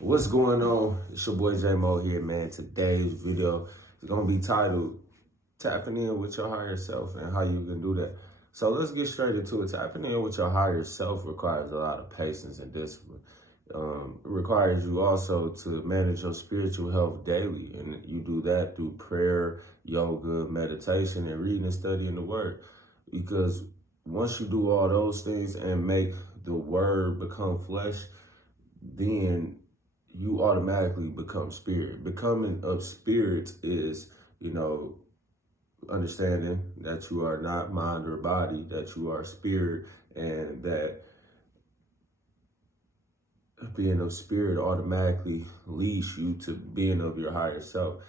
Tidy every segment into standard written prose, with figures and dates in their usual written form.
What's going on? It's your boy J Mo here, man. Today's video is gonna be titled "Tapping In with Your Higher Self" and how you can do that. So let's get straight into it. Tapping in with your higher self requires a lot of patience and discipline. It requires you also to manage your spiritual health daily, and you do that through prayer, yoga, meditation, and reading and studying the Word. Because once you do all those things and make the Word become flesh, then you automatically become spirit. Becoming of spirit is, understanding that you are not mind or body, that you are spirit, and that being of spirit automatically leads you to being of your higher self.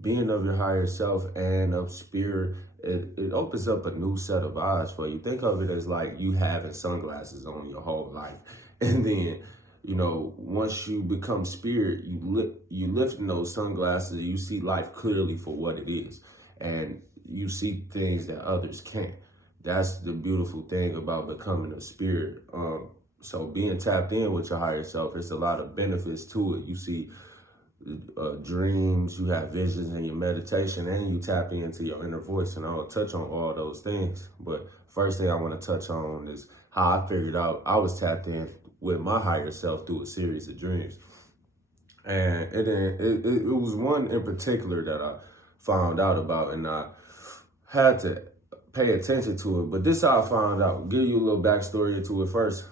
Being of your higher self and of spirit, it opens up a new set of eyes for you. Think of it as like you having sunglasses on your whole life. And then, once you become spirit, you lifting those sunglasses, you see life clearly for what it is. And you see things that others can't. That's the beautiful thing about becoming a spirit. So being tapped in with your higher self, there's a lot of benefits to it. You see dreams, you have visions in your meditation, and you tap into your inner voice. And I'll touch on all those things. But first thing I want to touch on is how I figured out I was tapped in with my higher self through a series of dreams. And it was one in particular that I found out about, and I had to pay attention to it. But this is how I found out. Give you a little backstory into it first.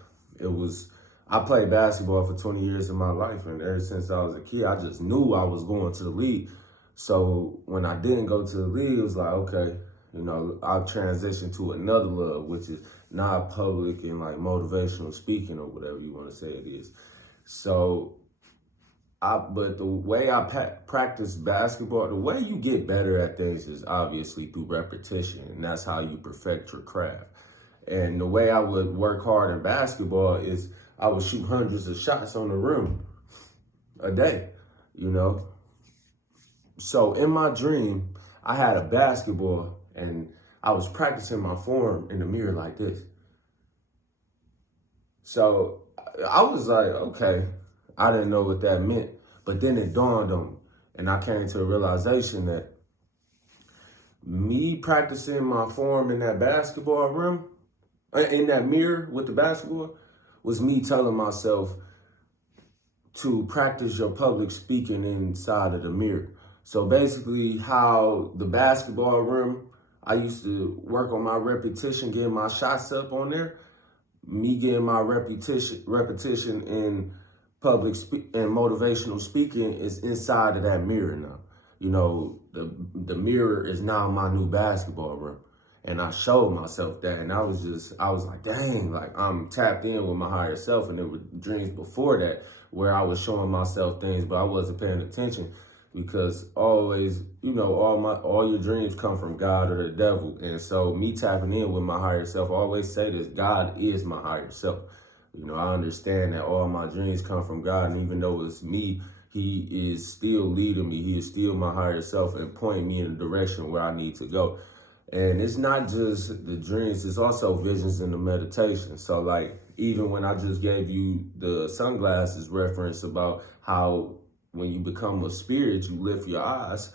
I played basketball for 20 years of my life, and ever since I was a kid, I just knew I was going to the league. So when I didn't go to the league, it was like, okay, I'll transition to another love, which is not public and like motivational speaking or whatever you want to say it is. So, but the way I practice basketball, the way you get better at things is obviously through repetition, and that's how you perfect your craft. And the way I would work hard in basketball is I would shoot hundreds of shots on the rim a day, So in my dream, I had a basketball and I was practicing my form in the mirror like this. So I was like, okay, I didn't know what that meant. But then it dawned on me, and I came to a realization that me practicing my form in that basketball rim, in that mirror with the basketball, was me telling myself to practice your public speaking inside of the mirror. So basically how the basketball rim, I used to work on my repetition, getting my shots up on there. Me getting my repetition in public and motivational speaking is inside of that mirror now. The mirror is now my new basketball rim. And I showed myself that, and I was like, dang, like I'm tapped in with my higher self. And there were dreams before that where I was showing myself things, but I wasn't paying attention because always, all your dreams come from God or the devil. And so me tapping in with my higher self, I always say this, God is my higher self. I understand that all my dreams come from God, and even though it's me, he is still leading me. He is still my higher self and pointing me in the direction where I need to go. And it's not just the dreams, it's also visions in the meditation. So like, even when I just gave you the sunglasses reference about how when you become a spirit, you lift your eyes,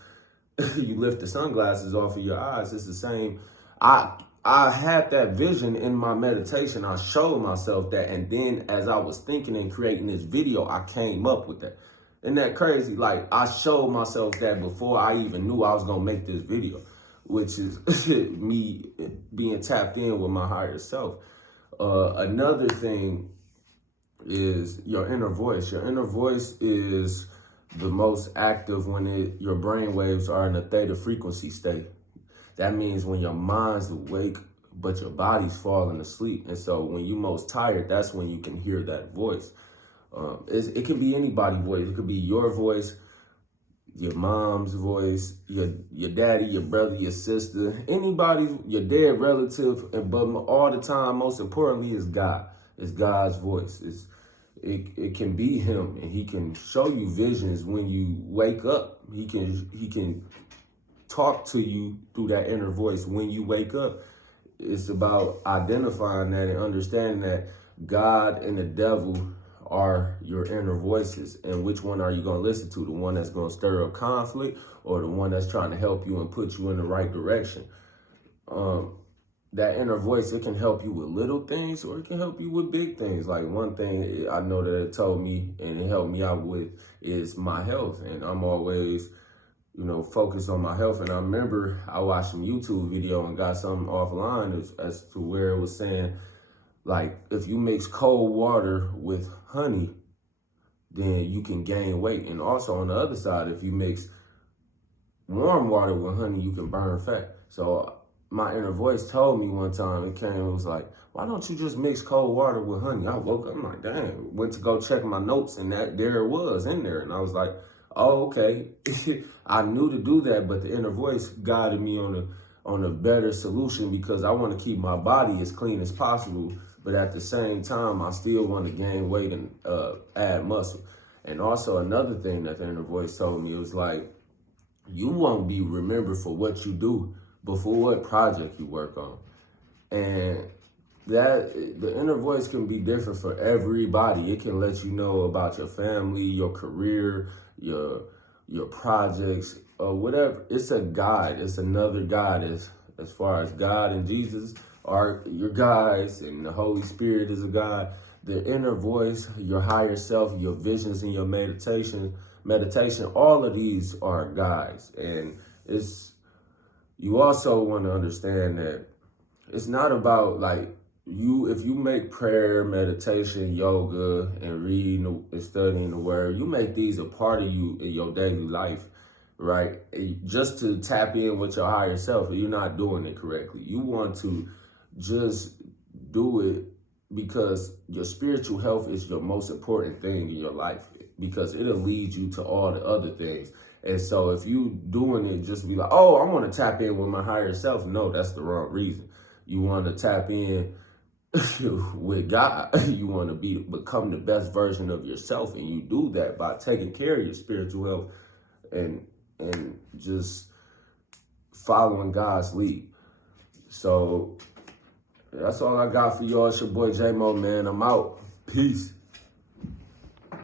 you lift the sunglasses off of your eyes. It's the same. I had that vision in my meditation. I showed myself that. And then as I was thinking and creating this video, I came up with that. Isn't that crazy? Like I showed myself that before I even knew I was going to make this video, which is me being tapped in with my higher self. Another thing is your inner voice. Your inner voice is the most active when your brain waves are in a theta frequency state. That means when your mind's awake, but your body's falling asleep. And so when you're most tired, that's when you can hear that voice. It can be anybody's voice. It could be your voice, your mom's voice, your daddy, your brother, your sister, anybody, your dead relative, but all the time, most importantly, is God. It's God's voice. It can be him, and he can show you visions when you wake up. He can talk to you through that inner voice when you wake up. It's about identifying that and understanding that God and the devil are your inner voices, and which one are you going to listen to? The one that's going to stir up conflict, or the one that's trying to help you and put you in the right direction? That inner voice, it can help you with little things, or it can help you with big things. Like, one thing I know that it told me and it helped me out with is my health. And I'm always, focused on my health. And I remember I watched some YouTube video and got something offline as to where it was saying, like, if you mix cold water with honey, then you can gain weight. And also on the other side, if you mix warm water with honey, you can burn fat. So my inner voice told me one time, it was like, why don't you just mix cold water with honey? I woke up, I'm like, damn, went to go check my notes, and there it was in there. And I was like, oh, okay. I knew to do that, but the inner voice guided me on a better solution, because I want to keep my body as clean as possible, but at the same time, I still want to gain weight and add muscle. And also another thing that the inner voice told me, it was like, you won't be remembered for what you do, but for what project you work on. And that the inner voice can be different for everybody. It can let you know about your family, your career, your projects, or whatever. It's a guide. It's another guide. As far as God and Jesus are your guides, and the Holy Spirit is a guide. The inner voice, your higher self, your visions and your meditation, all of these are guides. And you also want to understand that it's not about, like, if you make prayer, meditation, yoga, and reading and studying the word, you make these a part of you in your daily life, right? Just to tap in with your higher self, you're not doing it correctly. You want to just do it because your spiritual health is your most important thing in your life, because it'll lead you to all the other things. And so if you doing it just to be like, oh, I want to tap in with my higher self, no, that's the wrong reason. You want to tap in with God. You want to become the best version of yourself, and you do that by taking care of your spiritual health and just following God's lead. So that's all I got for y'all. It's your boy J-Mo, man. I'm out. Peace.